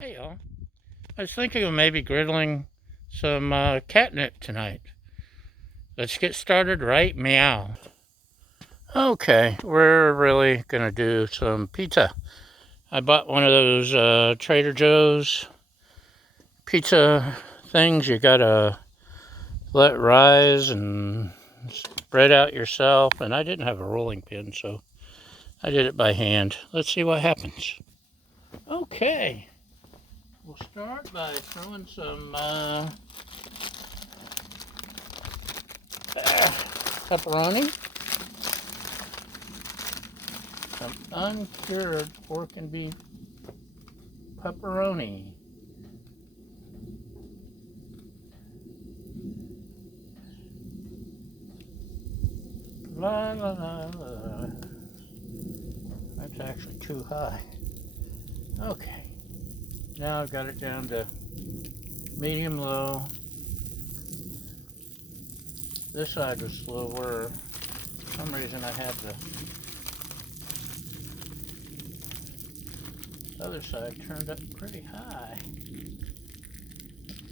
Hey y'all, I was thinking of maybe griddling some catnip tonight. Let's get started right meow. Okay, we're really gonna do some pizza. I bought one of those Trader Joe's pizza things you gotta let rise and spread out yourself, and I didn't have a rolling pin, so I did it by hand. Let's see what happens. Okay, we'll start by throwing some pepperoni, some uncured pork and beef pepperoni. La la la la. That's actually too high. Okay, now I've got it down to medium low. This side was slower. For some reason I had the other side turned up pretty high.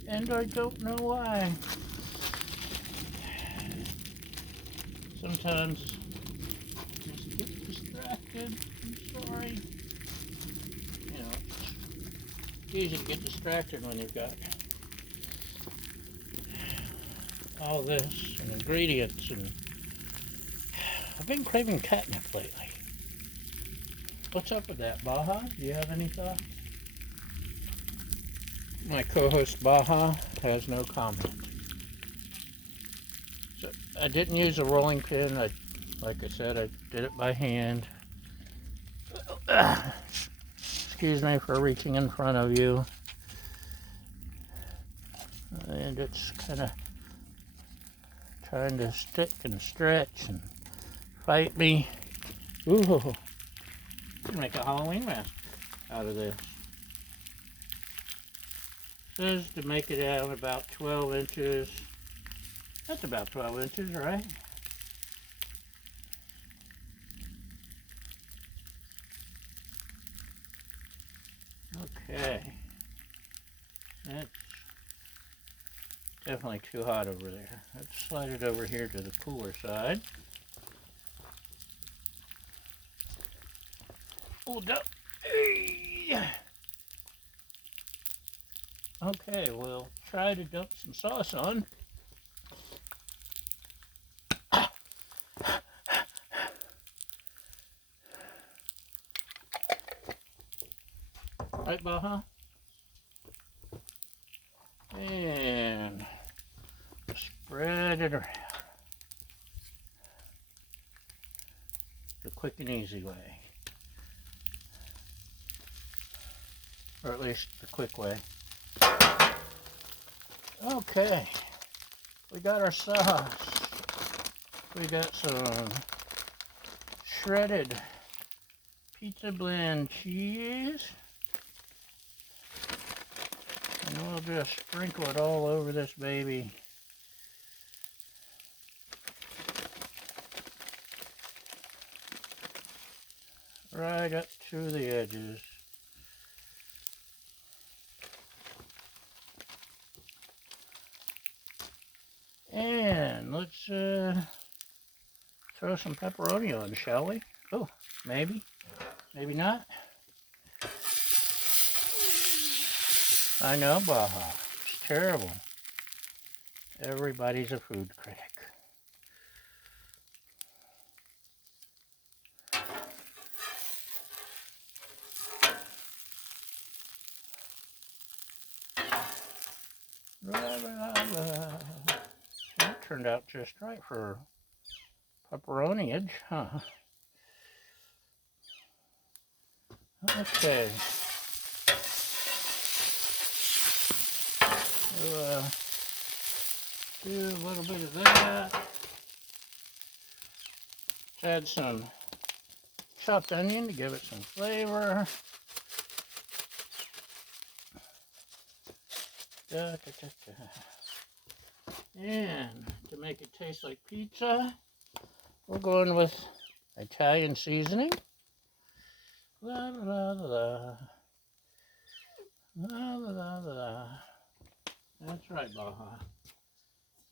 And I don't know why. Sometimes just get distracted. I'm sorry. You know, it's easy to get distracted when you've got all this and ingredients, and I've been craving catnip lately. What's up with that, Baja? Do you have any thoughts? My co-host Baja has no comment. So I didn't use a rolling pin. Like I said, I did it by hand. Excuse me for reaching in front of you. And it's kind of trying to stick and stretch and fight me. Ooh, can make a Halloween mask out of this. It says to make it out about 12 inches. That's about 12 inches, right? Okay. That's definitely too hot over there. Let's slide it over here to the cooler side. Hold up. Okay, we'll try to dump some sauce on. Right, Baja? And spread it around. The quick and easy way. Or at least the quick way. Okay, we got our sauce. We got some shredded pizza blend cheese. And we'll just sprinkle it all over this baby. Right up to the edges. And let's throw some pepperoni on, shall we? Oh, maybe, maybe not. I know, Baja. It's terrible. Everybody's a food critic. That turned out just right for pepperoni-age, huh? Okay. We'll do a little bit of that. Add some chopped onion to give it some flavor. And to make it taste like pizza, we're going with Italian seasoning. La, la, la, la. La, la, la, la. That's right, Baja.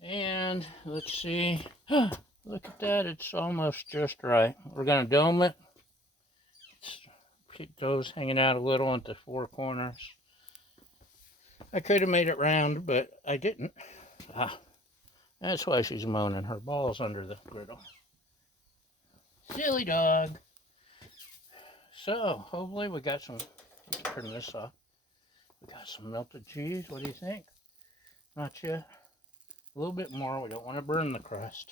And let's see. Look at that. It's almost just right. We're going to dome it. Keep those hanging out a little at the four corners. I could have made it round, but I didn't. Ah, that's why she's moaning. Her ball's under the griddle. Silly dog. So, hopefully we got some, turn this off. We got some melted cheese. What do you think? Not yet. A little bit more. We don't want to burn the crust.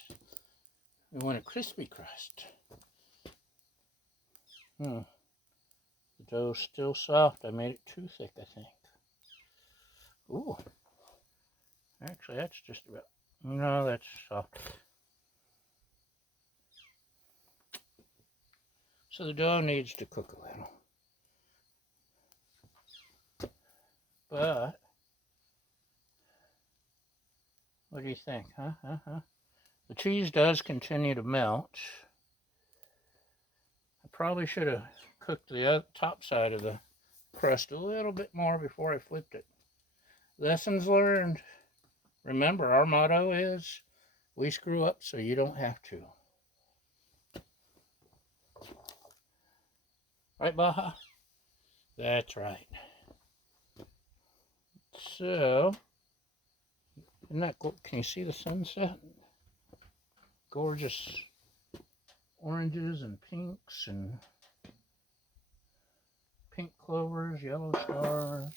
We want a crispy crust. The dough's still soft. I made it too thick, I think. Ooh. Actually, that's just about... No, that's soft. So the dough needs to cook a little. But, what do you think? The cheese does continue to melt. I probably should have cooked the top side of the crust a little bit more before I flipped it. Lessons learned. Remember, our motto is, we screw up so you don't have to. Right, Baja? That's right. So, isn't that cool? Can you see the sunset? Gorgeous oranges and pinks and pink clovers, yellow stars.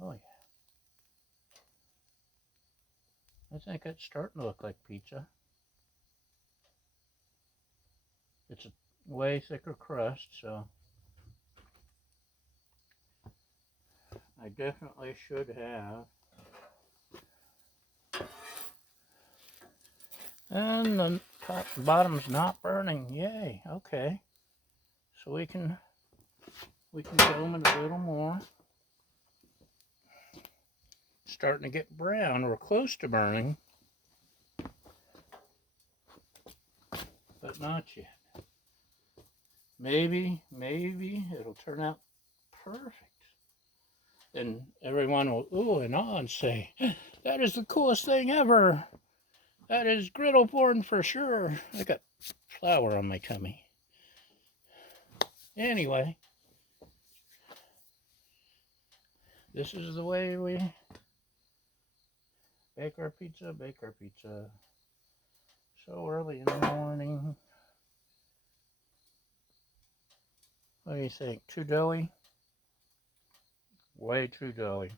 Oh, yeah. I think it's starting to look like pizza. It's a way thicker crust, so I definitely should have. And the top and bottom's not burning. Yay, okay. So we can dome it a little more. Starting to get brown. We're close to burning, but not yet. Maybe it'll turn out perfect. And everyone will ooh and ah and say, that is the coolest thing ever. That is griddle porn for sure. I got flour on my tummy. Anyway, this is the way we bake our pizza. So early in the morning. What do you think? Too doughy? Way too doughy.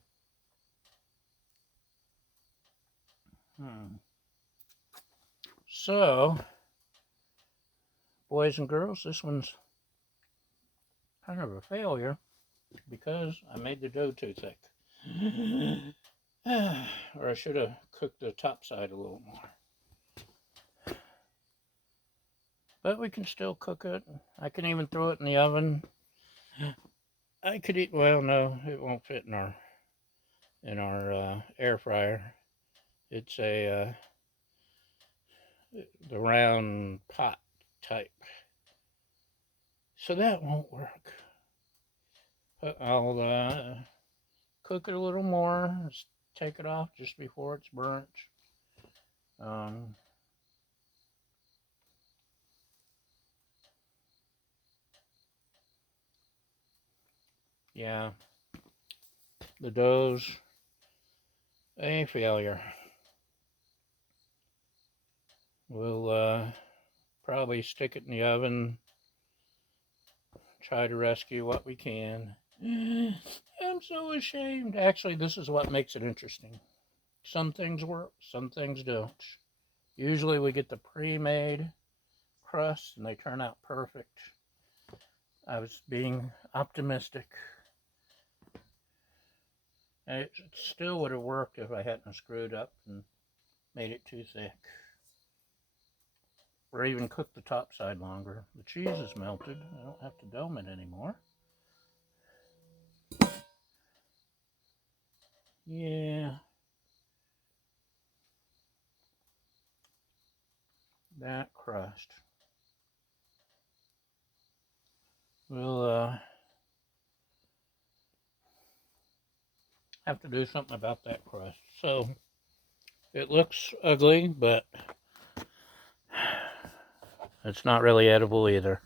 So, boys and girls, this one's kind of a failure because I made the dough too thick. Or I should have cooked the top side a little more. But we can still cook it. I can even throw it in the oven. I could eat, well, no, it won't fit in our air fryer. It's a the round pot type. So that won't work. But I'll cook it a little more, take it off just before it's burnt. Yeah, the dough's a failure. We'll probably stick it in the oven, try to rescue what we can. I'm so ashamed. Actually, this is what makes it interesting. Some things work, some things don't. Usually we get the pre-made crust and they turn out perfect. I was being optimistic. It still would have worked if I hadn't screwed up and made it too thick. Or even cooked the top side longer. The cheese is melted. I don't have to dome it anymore. Yeah. That crust. We'll have to do something about that crust. So it looks ugly, but it's not really edible either.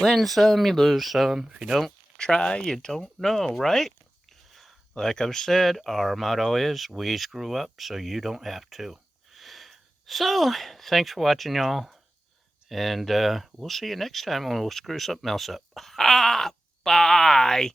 Win some, you lose some. If you don't try, you don't know, right? Like I've said, our motto is, we screw up so you don't have to. So, thanks for watching, y'all. And we'll see you next time when we'll screw something else up. Ha! Bye!